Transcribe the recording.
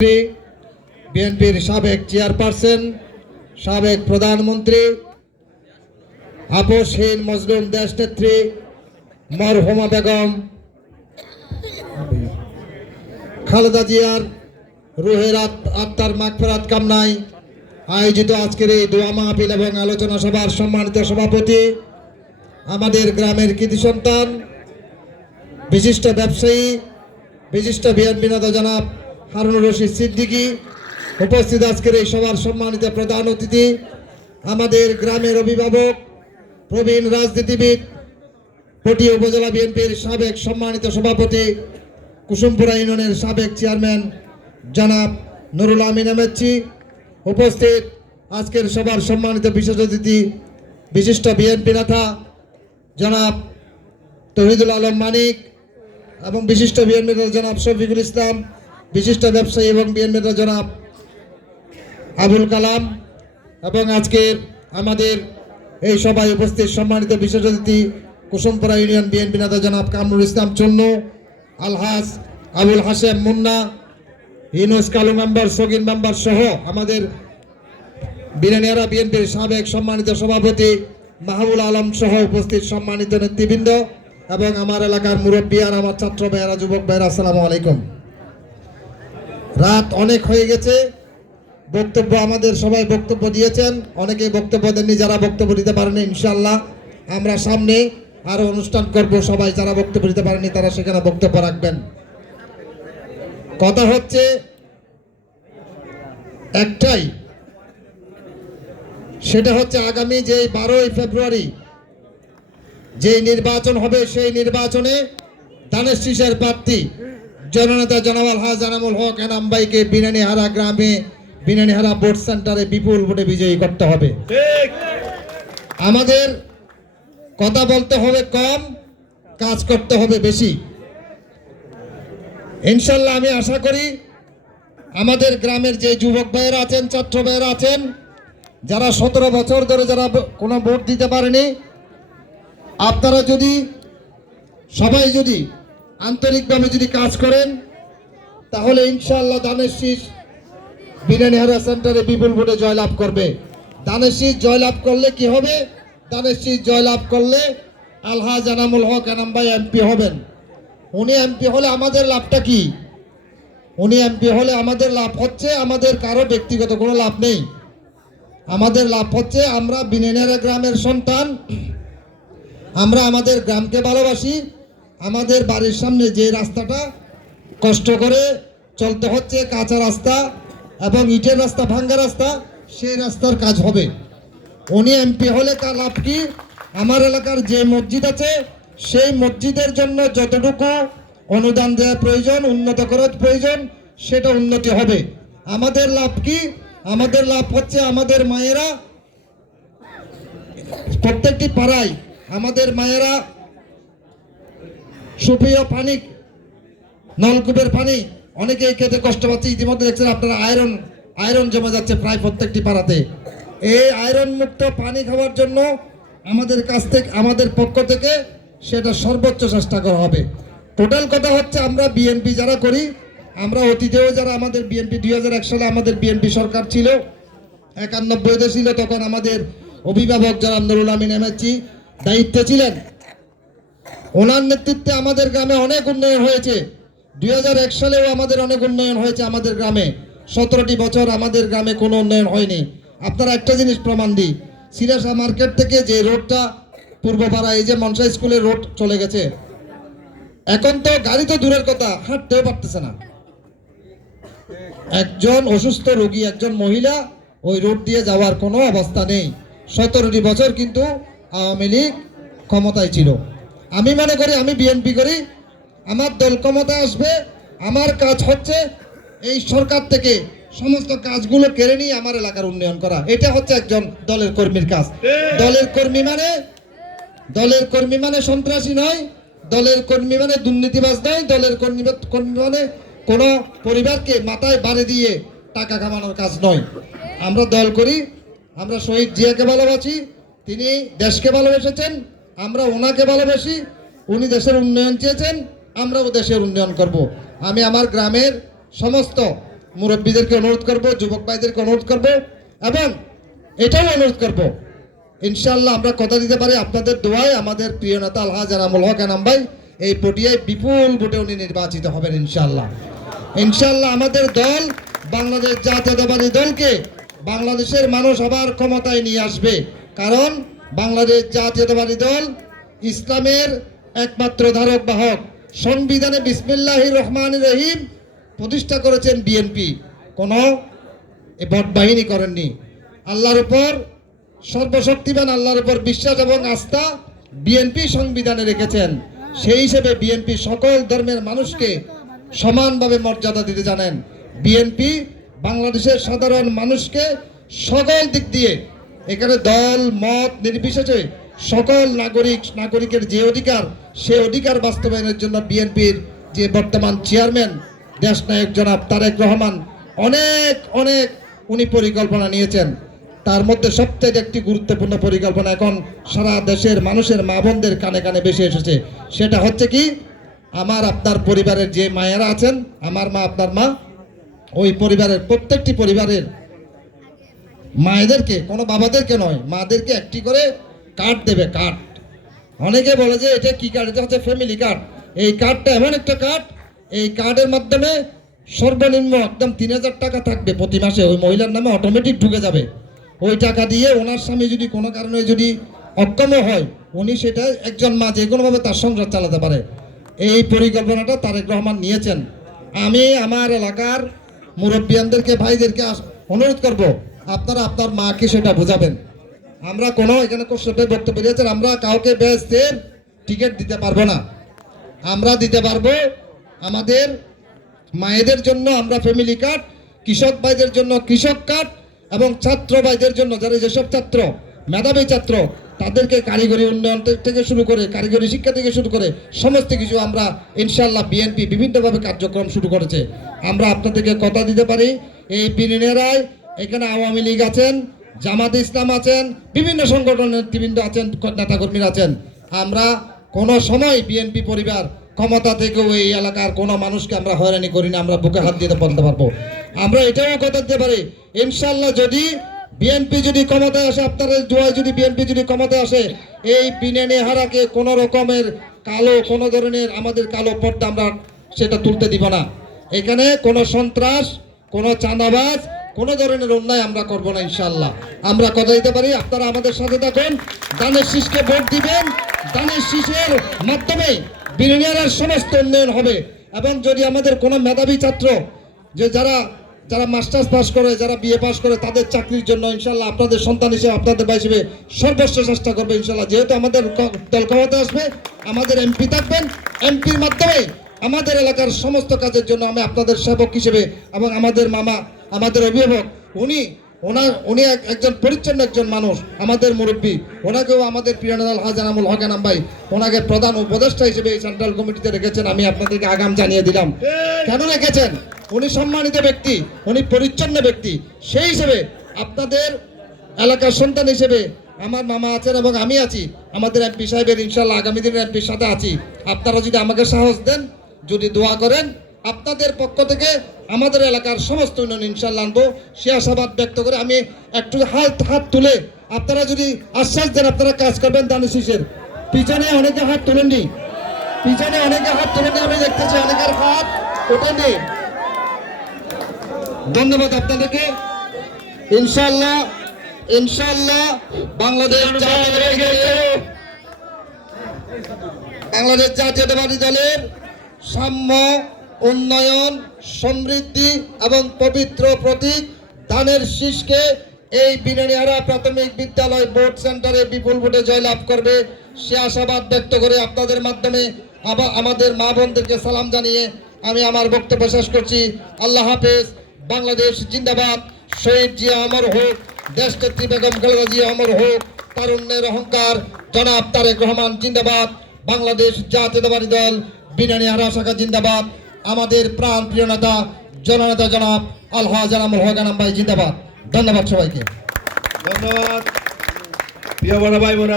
বিএনপির সাবেক চেয়ারপারসন, সাবেক প্রধানমন্ত্রী, আপসহীন মজলুম দেশনেত্রী মরহুমা বেগম খালেদা জিয়ার রুহের আত্মার মাগফিরাত কামনায় আয়োজিত আজকের এই দোয়া মাহফিল এবং আলোচনা সভার সম্মানিত সভাপতি, আমাদের গ্রামের কৃতি সন্তান, বিশিষ্ট ব্যবসায়ী, বিশিষ্ট বিএনপি নেতা জনাব হারুনুর রশিদ সিদ্দিকী, উপস্থিত আজকের এই সভার সম্মানিত প্রধান অতিথি, আমাদের গ্রামের অভিভাবক, প্রবীণ রাজনীতিবিদ, পটি উপজেলা বিএনপির সাবেক সম্মানিত সভাপতি, কুসুমপুরা ইউনিয়নের সাবেক চেয়ারম্যান জনাব নুরুল আমিন আহমেদচি, উপস্থিত আজকের সভার সম্মানিত বিশেষ অতিথি, বিশিষ্ট বিএনপি নেতা জনাব তৌহিদুল আলম মানিক এবং বিশিষ্ট বিএনপি নেতা জনাব শফিকুল ইসলাম, বিশিষ্ট ব্যবসায়ী এবং বিএনপি নেতা জনাব আবুল কালাম, এবং আজকের আমাদের এই সভায় উপস্থিত সম্মানিত বিশেষ অতিথি কুসুমপুরা ইউনিয়ন বিএনপি নেতা জনাব কামরুল ইসলাম চন্নু, আলহাজ আবুল হাসেম মুন্না, ইউনুস কালু মেম্বার, সগিন মেম্বার সহ আমাদের বিরানিয়ারা বিএনপির সাবেক সম্মানিত সভাপতি মাহবুল আলম সহ উপস্থিত সম্মানিত নেতৃবৃন্দ এবং আমার এলাকার মুরব্বী আর আমার ছাত্র ভাইয়েরা, যুবক ভাইয়েরা, আসসালামু আলাইকুম। রাত অনেক হয়ে গেছে, বক্তব্য আমাদের সবাই বক্তব্য দিয়েছেন, অনেকে বক্তব্য দেননি, যারা বক্তব্য দিতে পারেনি ইনশাআল্লাহ আমরা সামনে আরো অনুষ্ঠান করব, সবাই যারা বক্তব্য দিতে পারেনি তারা সেখানে বক্তব্য রাখবেন। কথা হচ্ছে একটাই, সেটা হচ্ছে আগামী যে 12ই ফেব্রুয়ারি যে নির্বাচন হবে, সেই নির্বাচনে ধানের শীষের প্রার্থী জননেতা জনাব আলহাজ আনামুল হক এনাম ভাইকে বিনানীহারা গ্রামে, বিনানীহারা ভোট সেন্টারে বিপুল ভোটে বিজয়ী করতে হবে। আমাদের কথা বলতে হবে কম, কাজ করতে হবে বেশি। ইনশাল্লাহ আমি আশা করি আমাদের গ্রামের যে যুবক ভাইয়েরা আছেন, ছাত্র ভাইয়েরা আছেন, যারা 17 বছর ধরে যারা কোনো ভোট দিতে পারেনি, আপনারা যদি সবাই যদি আন্তরিকভাবে যদি কাজ করেন তাহলে ইনশাআল্লাহ ধানের শীষ বিনানীহারা সেন্টারে বিপুল ভোটে জয়লাভ করবে। ধানের শীষ জয়লাভ করলে কি হবে? ধানের শীষ জয়লাভ করলে আলহাজ আনামুল হক এনাম ভাই এমপি হবেন। উনি এমপি হলে আমাদের লাভটা কি? উনি এমপি হলে আমাদের লাভ হচ্ছে, আমাদের কারো ব্যক্তিগত কোনো লাভ নেই, আমাদের লাভ হচ্ছে আমরা বিনানীহারা গ্রামের সন্তান, আমরা আমাদের গ্রামকে ভালোবাসি। আমাদের বাড়ির সামনে যে রাস্তাটা কষ্ট করে চলতে হচ্ছে, কাঁচা রাস্তা এবং ইটের রাস্তা, ভাঙ্গা রাস্তা, সেই রাস্তার কাজ হবে। উনি এমপি হলে কার লাভ কি? আমার এলাকার যে মসজিদ আছে সেই মসজিদের জন্য যতটুকু অনুদান দেওয়া প্রয়োজন, উন্নত করার প্রয়োজন, সেটা উন্নতি হবে। আমাদের লাভ কি? আমাদের লাভ হচ্ছে আমাদের মায়েরা প্রত্যেকটি পাড়ায়, আমাদের মায়েরা সুপেয় পানি, নলকূপের পানি অনেকেই খেতে কষ্ট পাচ্ছে। ইতিমধ্যে দেখছেন আপনারা আয়রন জমে যাচ্ছে প্রায় প্রত্যেকটি পাড়াতে। এই আয়রন মুক্ত পানি খাওয়ার জন্য আমাদের কাছ থেকে, আমাদের পক্ষ থেকে সেটা সর্বোচ্চ চেষ্টা করা হবে। টোটাল কথা হচ্ছে আমরা বিএনপি যারা করি, আমরা অতীতেও যারা আমাদের বিএনপি 2001 সালে আমাদের বিএনপি সরকার ছিল, 91তে ছিল, তখন আমাদের অভিভাবক যারা নুরুল আমিন আহমেদচি দায়িত্বে ছিলেন, ওনার নেতৃত্বে আমাদের গ্রামে অনেক উন্নয়ন হয়েছে। 2001 সালেও আমাদের অনেক উন্নয়ন হয়েছে আমাদের গ্রামে। 17টি বছর আমাদের গ্রামে কোনো উন্নয়ন হয়নি। আপনারা একটা জিনিস প্রমাণ দিই, সিরাসা মার্কেট থেকে যে রোডটা পূর্বপাড়া, এই যে মনসা স্কুলের রোড চলে গেছে, এখন তো গাড়ি তো দূরের কথা, হাঁটতেও পারতেছে না। একজন অসুস্থ রোগী, একজন মহিলা ওই রোড দিয়ে যাওয়ার কোনো অবস্থা নেই। 17টি বছর কিন্তু আওয়ামী লীগ ক্ষমতায় ছিল। আমি মনে করি, আমি বিএনপি করি, আমার দল ক্ষমতায় আসবে, আমার কাজ হচ্ছে এই সরকার থেকে সমস্ত কাজগুলো কেড়ে নিয়ে আমার এলাকার উন্নয়ন করা। এটা হচ্ছে একজন দলের কর্মীর কাজ। দলের কর্মী মানে সন্ত্রাসী নয়, দলের কর্মী মানে দুর্নীতিবাজ নয়, দলের কর্মী মানে কোনো পরিবারকে মাথায় বাড়ি দিয়ে টাকা কামানোর কাজ নয়। আমরা দল করি, আমরা শহীদ জিয়াকে ভালোবাসি, তিনি দেশকে ভালোবেসেছেন, আমরা ওনাকে ভালোবাসি, উনি দেশের উন্নয়ন চেয়েছেন, আমরাও দেশের উন্নয়ন করব। আমি আমার গ্রামের সমস্ত মুরব্বীদেরকে অনুরোধ করব, যুবক ভাইদেরকে অনুরোধ করব এবং এটাও অনুরোধ করব, ইনশাআল্লাহ আমরা কথা দিতে পারি আপনাদের দোয়ায় আমাদের প্রিয় নেতা আলহাজ এনামুল হক এনাম ভাই এই পটিয়ায় বিপুল ভোটে উনি নির্বাচিত হবেন ইনশাআল্লাহ। ইনশাআল্লাহ আমাদের দল বাংলাদেশ জাতীয়তাবাদী দলকে বাংলাদেশের মানুষ আবার ক্ষমতায় নিয়ে আসবে, কারণ বাংলাদেশ জাতীয়তাবাদী দল ইসলামের একমাত্র ধারক বাহক। সংবিধানে বিসমিল্লাহির রহমানির রহিম প্রতিষ্ঠা করেছেন বিএনপি, কোনো ভোট বাহিনী করেননি। আল্লাহর উপর সর্বশক্তিমান আল্লাহর উপর বিশ্বাস এবং আস্থা বিএনপি সংবিধানে রেখেছেন। সেই হিসেবে বিএনপি সকল ধর্মের মানুষকে সমানভাবে মর্যাদা দিতে জানেন। বিএনপি বাংলাদেশের সাধারণ মানুষকে সকল দিক দিয়ে, এখানে দল মত নির্বিশেষে সকল নাগরিকের যে অধিকার, সে অধিকার বাস্তবায়নের জন্য বিএনপির যে বর্তমান চেয়ারম্যান দেশনায়ক জনাব তারেক রহমান অনেক উনি পরিকল্পনা নিয়েছেন। তার মধ্যে সবচেয়ে একটি গুরুত্বপূর্ণ পরিকল্পনা এখন সারা দেশের মানুষের মা বোনদের কানে কানে বেশি এসেছে, সেটা হচ্ছে কি, আমার আপনার পরিবারের যে মায়েরা আছেন, আমার মা আপনার মা, ওই পরিবারের প্রত্যেকটি পরিবারের মায়েদেরকে, কোনো বাবাদেরকে নয়, মাদেরকে একটি করে কার্ড দেবে। কার্ড, অনেকে বলে যে এটা কি কার্ড, এটা হচ্ছে ফ্যামিলি কার্ড। এই কার্ডটা এমন একটা কার্ড, এই কার্ডের মাধ্যমে সর্বনিম্ন একদম 3000 টাকা থাকবে প্রতি মাসে, ওই মহিলার নামে অটোমেটিক ঢুকে যাবে। ওই টাকা দিয়ে ওনার স্বামী যদি কোনো কারণে যদি অক্ষম হয়, উনি সেটা একজন মা যে কোনোভাবে তার সংসার চালাতে পারে। এই পরিকল্পনাটা তারেক রহমান নিয়েছেন। আমি আমার এলাকার মুরব্বিয়ানদেরকে, ভাইদেরকে অনুরোধ করব, আপনারা আপনার মাকে সেটা বোঝাবেন। আমরা কোনো এখানে কষ্টে বক্তব্য দিয়েছেন, আমরা কাউকে বেচতে টিকিট দিতে পারবো না। আমরা দিতে পারবো আমাদের মায়েদের জন্য আমরা ফ্যামিলি কার্ড, কৃষক ভাইদের জন্য কৃষক কার্ড এবং ছাত্র ভাইদের জন্য যারা যেসব ছাত্র মেধাবী ছাত্র তাদেরকে কারিগরি উন্নয়ন থেকে শুরু করে, কারিগরি শিক্ষা থেকে শুরু করে সমস্ত কিছু আমরা ইনশাআল্লাহ বিএনপি বিভিন্নভাবে কার্যক্রম শুরু করেছে। আমরা আপনাদেরকে কথা দিতে পারি, এই বিনিনেরায় এখানে আওয়ামী লীগ আছেন, জামাত ইসলাম আছেন, বিভিন্ন সংগঠনের নেতৃবৃন্দ আছেন, নেতাকর্মীরা আছেন। আমরা কোনো সময় বিএনপি পরিবার ক্ষমতা থেকেও এই এলাকার কোনো মানুষকে আমরা হয়রানি করি না, আমরা বুকে হাত দিয়ে বলতে পারবো। আমরা এটাও কথা দিতে পারি, ইনশাআল্লাহ যদি বিএনপি যদি ক্ষমতায় আসে, আপনাদের দোয়ায় যদি বিএনপি যদি ক্ষমতায় আসে, এই বিনিনেহারাকে কোনো রকমের কালো, কোনো ধরনের আমাদের কালো পর্দা আমরা সেটা তুলতে দিব না। এখানে কোনো সন্ত্রাস, কোনো চাঁদাবাজ, কোনো ধরনের অন্যায় আমরা করব না ইনশাআল্লাহ। আমরা কথা দিতে পারি, আপনারা আমাদের সাথে থাকুন, ধানের শীষকে ভোট দিবেন। ধানের শীষের মাধ্যমে বিনিয়ারের সমস্ত উন্নয়ন হবে। এবং যদি আমাদের কোনো মেধাবী ছাত্র, যে যারা মাস্টার্স পাস করে, যারা বিএ পাস করে, তাদের চাকরির জন্য ইনশাআল্লাহ আপনাদের সন্তান হিসেবে, আপনাদের ভাই হিসেবে সর্বোচ্চ চেষ্টা করবে ইনশাআল্লাহ। যেহেতু আমাদের দল ক্ষমতায় আসবে, আমাদের এমপি থাকবেন, এমপির মাধ্যমে আমাদের এলাকার সমস্ত কাজের জন্য আমি আপনাদের সেবক হিসেবে, এবং আমাদের মামা, আমাদের অভিভাবক, উনি একজন পরিচ্ছন্ন একজন মানুষ, আমাদের মুরব্বী, ওনাকেও আমাদের প্রিয় নেতা আলহাজ এনামুল হক এনাম ভাই ওনাকে প্রধান উপদেষ্টা হিসেবে এই সেন্ট্রাল কমিটিতে রেখেছেন। আমি আপনাদেরকে আগাম জানিয়ে দিলাম কেন রেখেছেন। উনি সম্মানিত ব্যক্তি, উনি পরিচ্ছন্ন ব্যক্তি, সেই হিসেবে আপনাদের এলাকার সন্তান হিসেবে আমার মামা আছেন এবং আমি আছি, আমাদের এমপি সাহেবের ইনশাআল্লাহ আগামী দিনের এমপির সাথে আছি। আপনারা যদি আমাকে সাহস দেন, যদি দোয়া করেন, আপনাদের পক্ষ থেকে আমাদের এলাকার সমস্ত উন্নয়ন ইনশাআল্লাহ আনবো, সে আশাবাদ ব্যক্ত করে আমি একটু হাত তুলে আপনারা যদি আশ্বাস দেন আপনারা কাজ করবেন। ধানের শীষের পিছনে অনেকে হাত তোলেননি, পিছনে অনেকে হাত তোলেননি, আমি দেখতেছি অনেকের হাত ওঠেনি। ধন্যবাদ আপনাদেরকে। ইনশাআল্লাহ বাংলাদেশ জাতীয়তাবাদী দলের সাম্য, উন্নয়ন, সমৃদ্ধি এবং পবিত্র প্রতীক ধানের শীষকে এই বিনিয়ারা প্রাথমিক বিদ্যালয় বোর্ড সেন্টারে বিপুল ভোটে জয়লাভ করবে, সে আশাবাদ ব্যক্ত করে আপনাদের মাধ্যমে আমাদের মা বোনদেরকে সালাম জানিয়ে আমি আমার বক্তব্য শেষ করছি। আল্লাহ হাফেজ। বাংলাদেশ জিন্দাবাদ। শহীদ জিয়া অমর হোক, দেশনেত্রী বেগম খালেদা জিয়া অমর হোক, তারুণ্যের অহংকার জনাব তারেক রহমান জিন্দাবাদ। বাংলাদেশ জাতীয়তাবাদী দল বিনিয়ারা শাখা জিন্দাবাদ। আমাদের প্রাণ প্রিয় নেতা জননেতা জনাব আলহাজ এনামুল হক এনাম ভাই জিন্দাবাদ। ধন্যবাদ সবাইকে। ধন্যবাদ প্রিয় বড় ভাই বোনেরা।